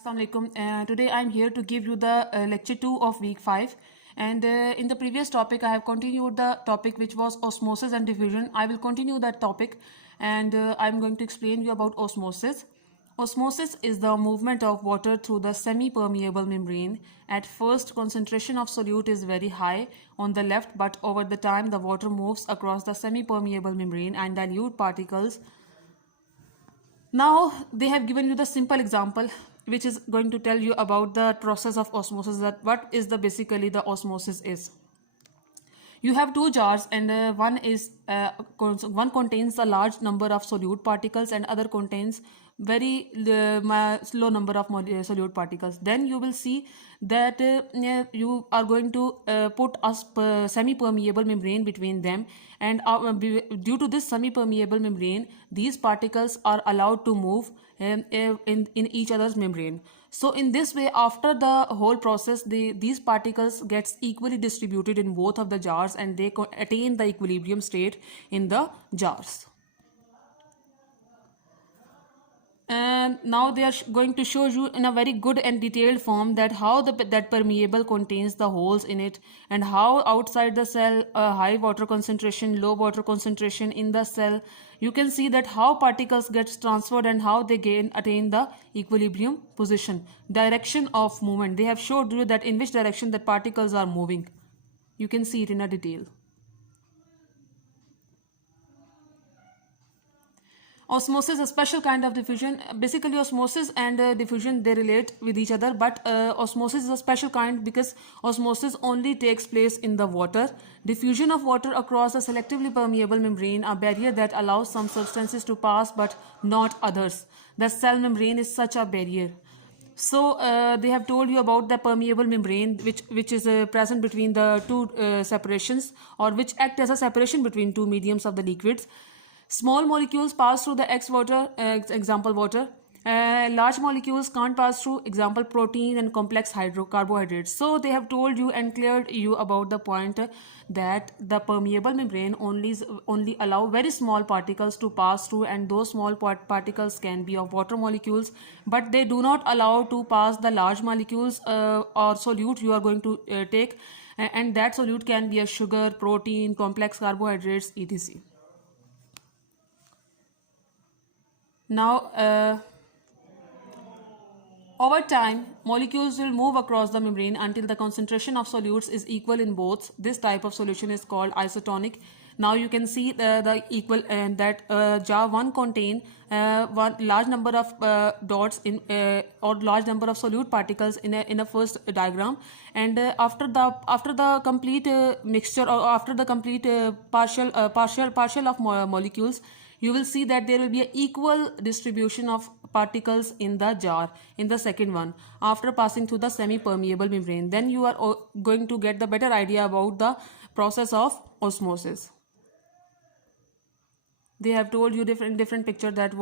Assalamu alaikum. Today I'm here to give you the lecture 2 of week 5, and in the previous topic I have continued the topic which was osmosis and diffusion. I will continue that topic, and I'm going to explain you about osmosis. Osmosis is the movement of water through the semi-permeable membrane. At first, concentration of solute is very high on the left, but over the time the water moves across the semi-permeable membrane and dilute particles. Now they have given you the simple example which is going to tell you about the process of osmosis, that what is the basically the osmosis is. You have two jars, and one contains a large number of solute particles and other contains very slow number of solute particles. Then you will see that you are going to put a semi-permeable membrane between them, and due to this semi-permeable membrane, these particles are allowed to move in each other's membrane. So in this way, after the whole process, these particles gets equally distributed in both of the jars, and they attain the equilibrium state in the jars. And now they are going to show you in a very good and detailed form that how that permeable contains the holes in it, and how outside the cell high water concentration, low water concentration in the cell, you can see that how particles gets transferred and how they attain the equilibrium position. Direction of movement, they have showed you that in which direction the particles are moving. You can see it in a detail. Osmosis is a special kind of diffusion. Basically, osmosis and diffusion, they relate with each other, but osmosis is a special kind because osmosis only takes place in the water. Diffusion of water across a selectively permeable membrane, a barrier that allows some substances to pass but not others. The cell membrane is such a barrier. So they have told you about the permeable membrane, which is present between the two separations, or which act as a separation between two mediums of the liquids. Small molecules pass through the water, example water. Large molecules can't pass through, example protein and complex carbohydrates. So they have told you and cleared you about the point that the permeable membrane only allow very small particles to pass through, and those small particles can be of water molecules, but they do not allow to pass the large molecules or solute you are going to take, and that solute can be a sugar, protein, complex carbohydrates, etc. Now, over time, molecules will move across the membrane until the concentration of solutes is equal in both. This type of solution is called isotonic. Now you can see the equal, and that jar 1 contain one large number of dots in or large number of solute particles in a first diagram, and after the complete mixture, or after the complete partial of molecules, you will see that there will be an equal distribution of particles in the jar in the second one after passing through the semi-permeable membrane. Then you are going to get the better idea about the process of osmosis. They have told you different picture that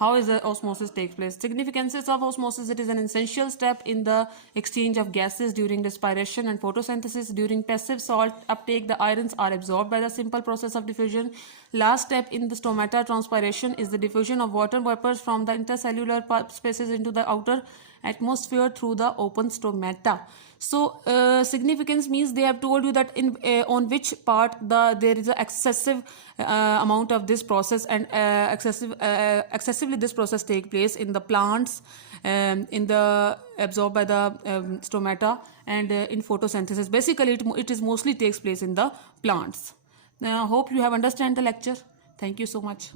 how is the osmosis takes place. Significances of osmosis: it is an essential step in the exchange of gases during respiration and photosynthesis. During passive salt uptake, the ions are absorbed by the simple process of diffusion. Last step in the stomata transpiration is the diffusion of water vapors from the intercellular spaces into the outer atmosphere through the open stomata. So significance means they have told you that in on which part there is an excessive amount of this process, and excessively this process take place in the plants, in the absorbed by the stomata, and in photosynthesis. Basically it is mostly takes place in the plants. Now, hope you have understand the lecture. Thank you so much.